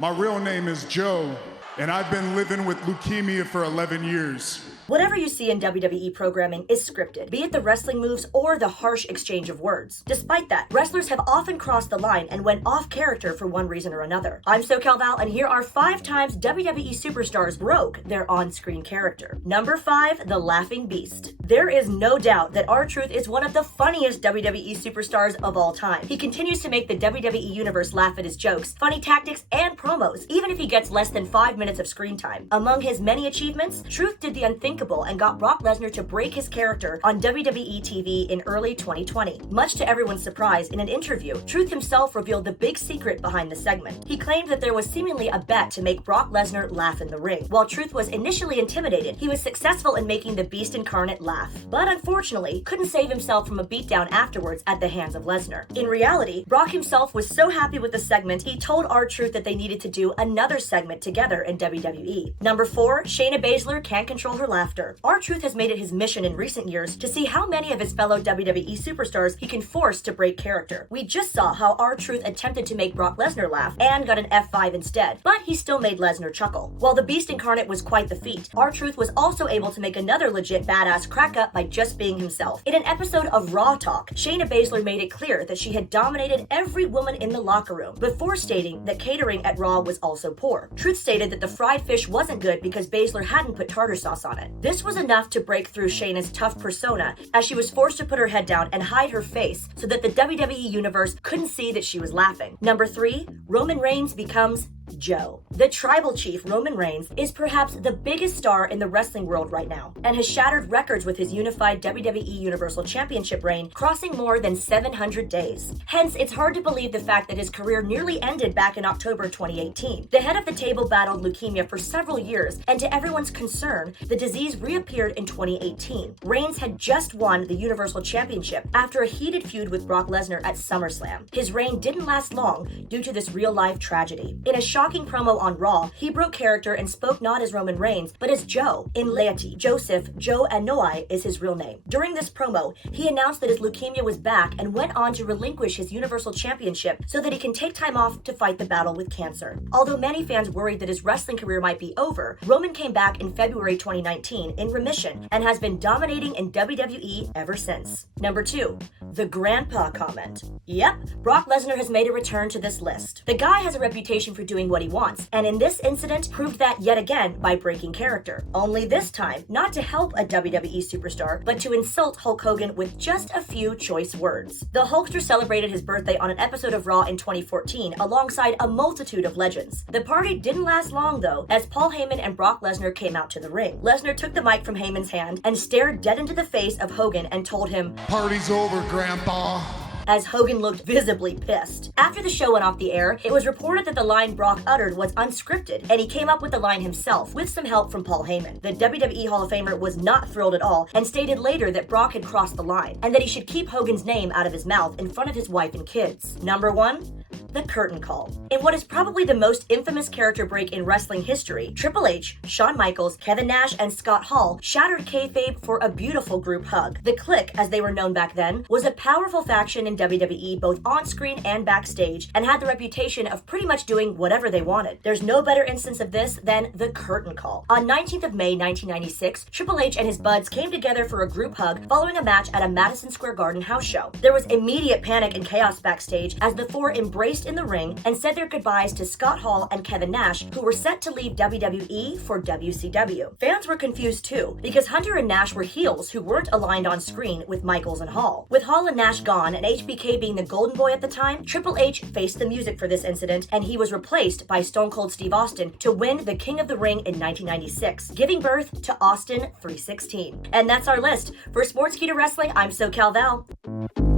My real name is Joe, and I've been living with leukemia for 11 years. Whatever you see in WWE programming is scripted, be it the wrestling moves or the harsh exchange of words. Despite that, wrestlers have often crossed the line and went off character for one reason or another. I'm SoCal Val, and here are 5 times WWE Superstars broke their on-screen character. Number 5, the Laughing Beast. There is no doubt that R-Truth is one of the funniest WWE Superstars of all time. He continues to make the WWE Universe laugh at his jokes, funny tactics, and promos, even if he gets less than 5 minutes of screen time. Among his many achievements, Truth did the unthinkable and got Brock Lesnar to break his character on WWE TV in early 2020. Much to everyone's surprise, in an interview, Truth himself revealed the big secret behind the segment. He claimed that there was seemingly a bet to make Brock Lesnar laugh in the ring. While Truth was initially intimidated, he was successful in making the Beast incarnate laugh, but unfortunately couldn't save himself from a beatdown afterwards at the hands of Lesnar. In reality, Brock himself was so happy with the segment, he told R-Truth that they needed to do another segment together in WWE. Number 4, Shayna Baszler can't control her laughter. R-Truth has made it his mission in recent years to see how many of his fellow WWE superstars he can force to break character. We just saw how R-Truth attempted to make Brock Lesnar laugh and got an F5 instead, but he still made Lesnar chuckle. While the Beast incarnate was quite the feat, R-Truth was also able to make another legit badass crack up by just being himself. In an episode of Raw Talk, Shayna Baszler made it clear that she had dominated every woman in the locker room, before stating that catering at Raw was also poor. Truth stated that the fried fish wasn't good because Baszler hadn't put tartar sauce on it. This was enough to break through Shayna's tough persona, as she was forced to put her head down and hide her face so that the WWE Universe couldn't see that she was laughing. Number 3, Roman Reigns becomes Joe. The tribal chief, Roman Reigns, is perhaps the biggest star in the wrestling world right now, and has shattered records with his unified WWE Universal Championship reign, crossing more than 700 days. Hence, it's hard to believe the fact that his career nearly ended back in October 2018. The head of the table battled leukemia for several years, and to everyone's concern, the disease reappeared in 2018. Reigns had just won the Universal Championship after a heated feud with Brock Lesnar at SummerSlam. His reign didn't last long due to this real-life tragedy. In a shocking promo on Raw, he broke character and spoke not as Roman Reigns, but as Joe. In laity, Joseph, Joe Anoa'i is his real name. During this promo, he announced that his leukemia was back and went on to relinquish his Universal Championship so that he can take time off to fight the battle with cancer. Although many fans worried that his wrestling career might be over, Roman came back in February 2019 in remission and has been dominating in WWE ever since. Number 2, the grandpa comment. Yep, Brock Lesnar has made a return to this list. The guy has a reputation for doing what he wants, and in this incident proved that yet again by breaking character. Only this time, not to help a WWE superstar, but to insult Hulk Hogan with just a few choice words. The Hulkster celebrated his birthday on an episode of Raw in 2014 alongside a multitude of legends. The party didn't last long though, as Paul Heyman and Brock Lesnar came out to the ring. Lesnar took the mic from Heyman's hand and stared dead into the face of Hogan and told him, "Party's over, Grandpa." As Hogan looked visibly pissed. After the show went off the air, it was reported that the line Brock uttered was unscripted, and he came up with the line himself with some help from Paul Heyman. The WWE Hall of Famer was not thrilled at all and stated later that Brock had crossed the line and that he should keep Hogan's name out of his mouth in front of his wife and kids. Number 1, the curtain call. In what is probably the most infamous character break in wrestling history, Triple H, Shawn Michaels, Kevin Nash, and Scott Hall shattered kayfabe for a beautiful group hug. The Clique, as they were known back then, was a powerful faction in WWE both on-screen and backstage, and had the reputation of pretty much doing whatever they wanted. There's no better instance of this than the curtain call. On 19th of May 1996, Triple H and his buds came together for a group hug following a match at a Madison Square Garden house show. There was immediate panic and chaos backstage as the four embraced in the ring and said their goodbyes to Scott Hall and Kevin Nash, who were set to leave WWE for WCW. Fans were confused too, because Hunter and Nash were heels who weren't aligned on screen with Michaels and Hall. With Hall and Nash gone and HBK being the golden boy at the time, Triple H faced the music for this incident, and he was replaced by Stone Cold Steve Austin to win the King of the Ring in 1996, giving birth to Austin 316. And that's our list. For Sportskeeda Wrestling, I'm SoCal Val.